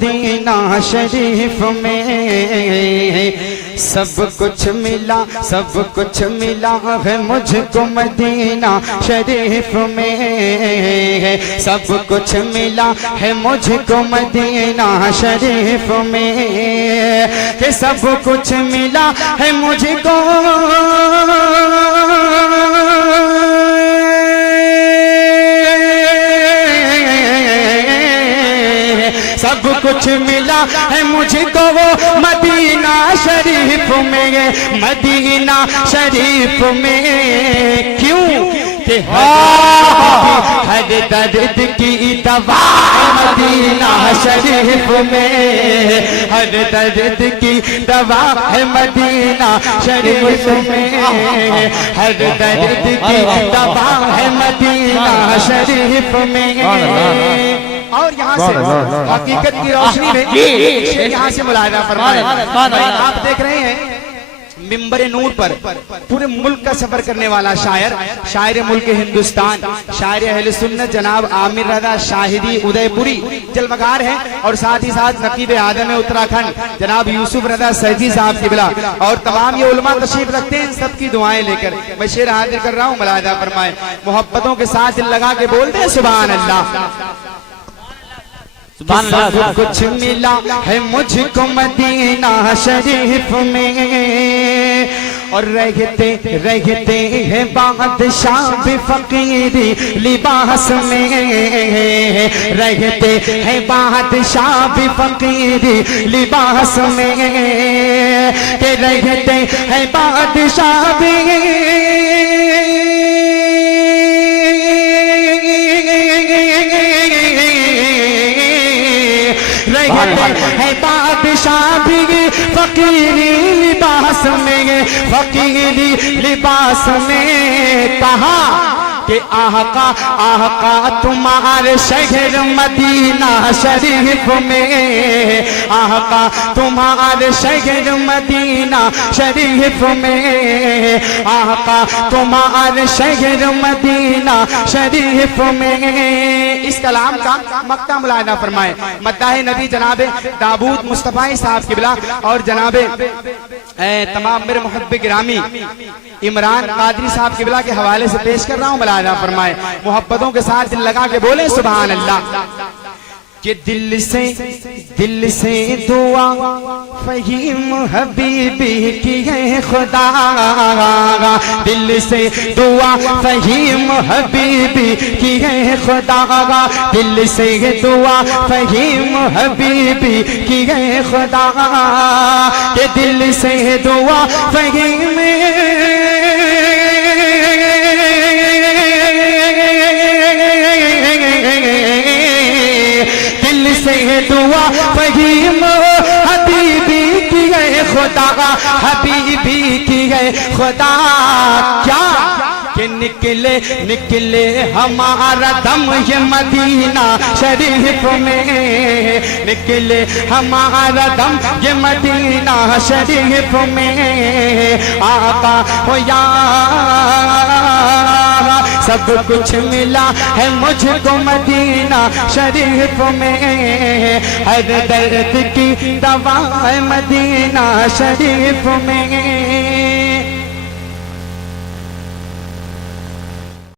مدینہ شریف میں، سب کچھ ملا سب کچھ ملا ہے مجھ کو مدینہ شریف میں، سب کچھ ملا ہے مجھ کو مدینہ شریف میں، کہ سب کچھ ملا ہے مجھ کو سب کچھ ملا ہے مجھ کو وہ مدینہ شریف میں، مدینہ شریف میں، کیوں کہ ہر درد کی دوا ہے مدینہ شریف میں، ہر درد کی دوا ہے مدینہ شریف میں، ہر درد کی دوا ہے مدینہ شریف میں۔ اور یہاں سے حقیقت کی روشنی میں یہاں سے ملاحظہ فرمائیں، آپ دیکھ رہے ہیں ممبر نور پر پورے ملک کا سفر کرنے والا شاعر ملک ہندوستان، شاعر اہل سنت جناب عامر رضا شاہدی ادے پوری جلوگر ہیں، اور ساتھ ہی ساتھ نقیب اعظم اتراکھنڈ جناب یوسف رضا سیدی صاحب قبلہ اور تمام یہ علماء تشریف رکھتے ہیں، سب کی دعائیں لے کر میں شعر حاضر کر رہا ہوں، ملاحظہ فرمائیں، محبتوں کے ساتھ دل لگا کے بولتے ہیں سبحان اللہ۔ سب کچھ ملا ہے مجھ کو مدینہ شریف میں، اور رہتے رہتے ہیں بادشاہ بھی فقیری لباس میں، رہتے ہیں بادشاہ بھی فقیری لباس میں، کہ رہتے ہیں بادشاہ بھی ہے بادشاہ بھی فقیری لباس میں، فقیری لباس میں، کہا کہ آقا تمہارے شہر مدینہ شریف میں، آقا تمہارے شہر مدینہ شریف میں، آقا تمہارے شہر مدینہ شریف میں۔ اس کلام کا مقطع ملاحظہ فرمائیں، مداح نبی جناب داود مصطفی صاحب قبلہ اور جناب تمام میرے محب گرامی عمران قادری صاحب قبلہ کے حوالے سے پیش کر رہا ہوں، ملاحظہ فرمائیں، محبتوں کے ساتھ دل لگا کے بولیں سبحان اللہ۔ کہ دل سے دعا فہیم حبیبی کی ہے خدا، دل سے دعا فہیم حبیبی کی ہے خدا، دل سے دعا فہیم حبیبی کی ہے خدا، کہ دل سے دعا فہیم دعا فہیم حبیبی کی ہے خدا، حبیبی کی ہے خدا، کیا کہ نکلے ہمارا دم یہ مدینہ شریف میں، نکلے ہمارا دم یہ مدینہ شریف میں، آقا ہو یا سب کچھ ملا ہے مجھ کو مدینہ شریف میں، ہر درد کی دوا ہے مدینہ شریف میں۔